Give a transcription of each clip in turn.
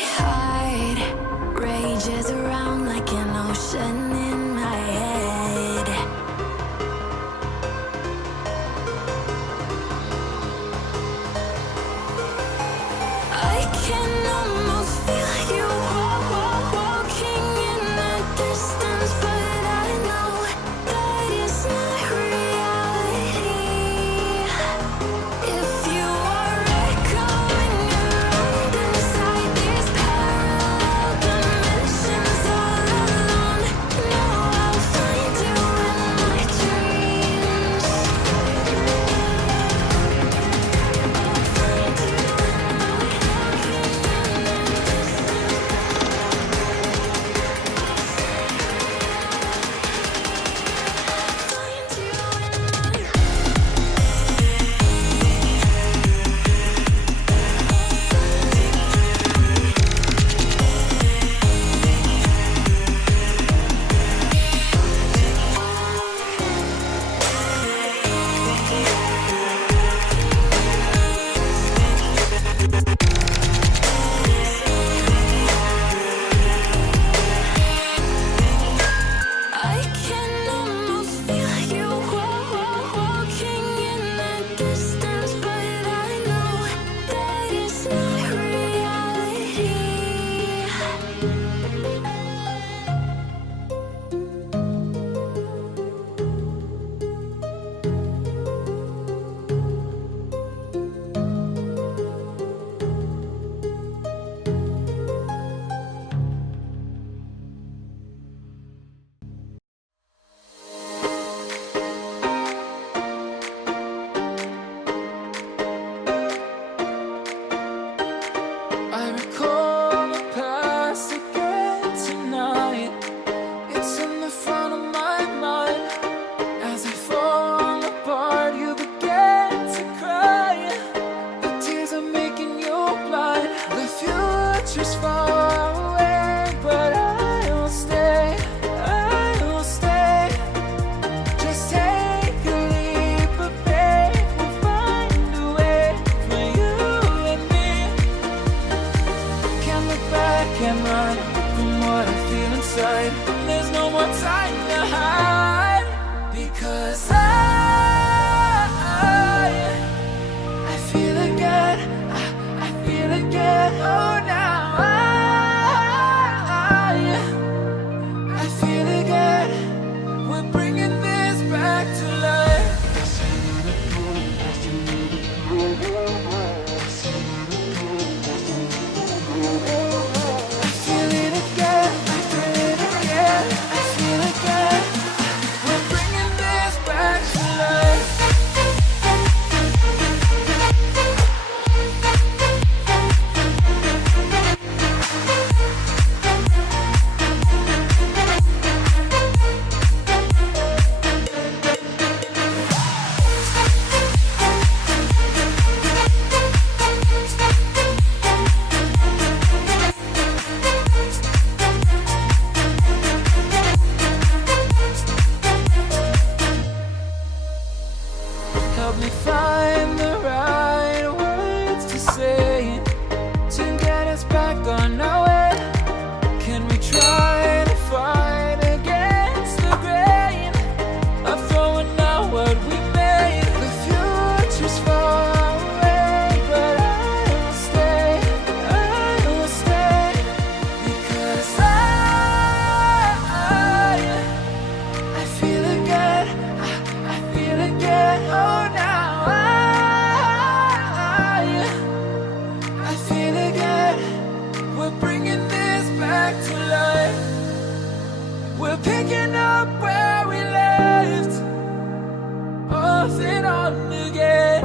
heart rages around like an ocean in my head. I can almost feel you walking in the distance, but I know that it's not reality. If you are echoing around inside these parallel dimensions all alone, know I'll find you in my dreams. I'll find you in my I can almost feel you walking in the distance, but I know that it's not reality. I recall the past again tonight. It's in the front of my mind. As I fall apart, you begin to cry. The tears are making you blind. The future's far away, but I'll stay. I'll stay. Just take a leap of faith. We'll find a way for you and me. Can't look back and run from what I feel inside. There's no more time to hide, because I feel again. I feel again. Oh, now I feel again. We're bringing this back to life. I feel it again. I feel it again. I feel again. We're bringing this back to life. Help me find the right words to say to get us back on our way. Can we try to fight against the grain of throwing out what we made? The future's far away, but I'll stay. I'll stay, because I feel again. I feel again. Oh, now I feel again. We're bringing this back to life. We're picking up where we left off and on again.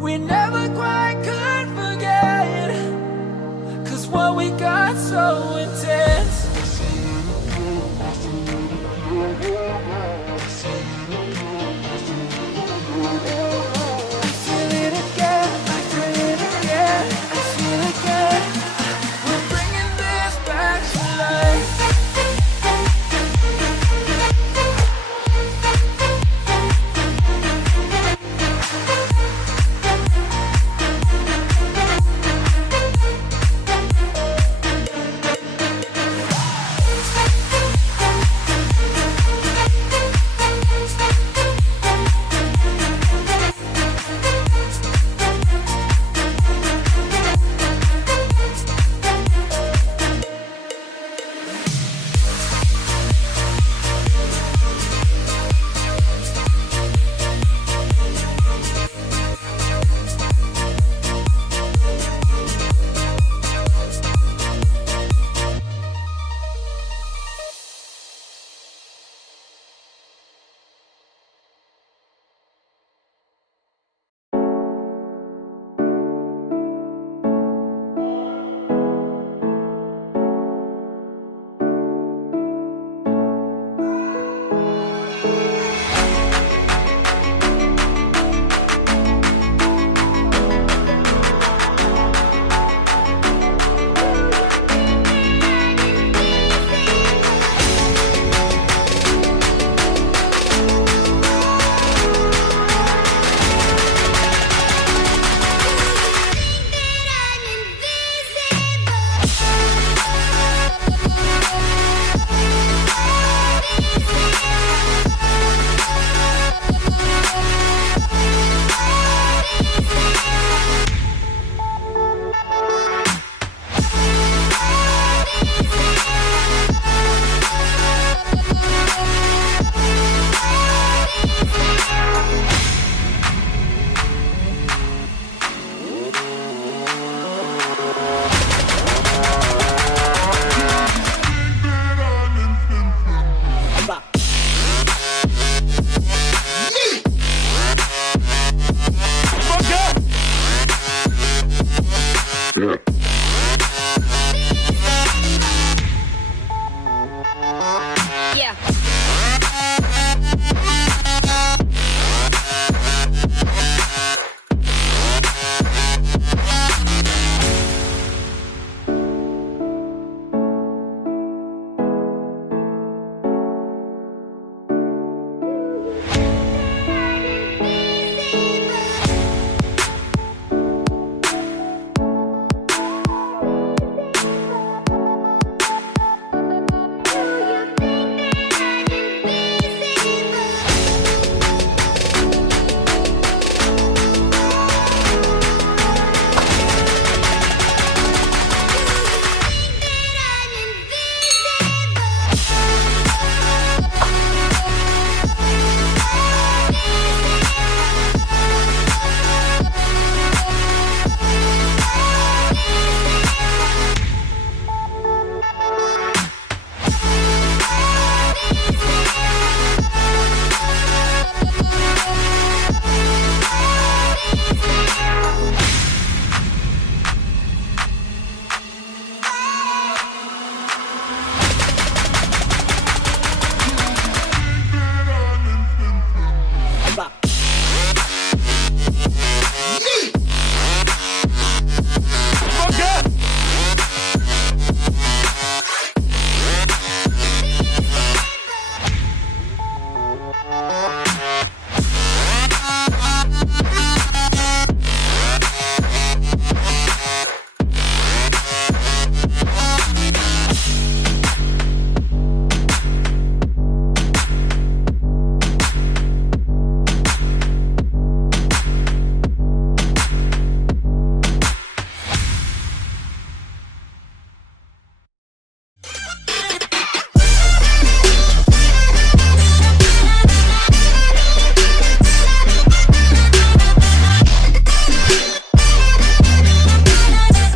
We never quite could forget, 'cause what we got so intense. I feel it again. I feel it again. I feel again. We're bringing this back to life. Yeah.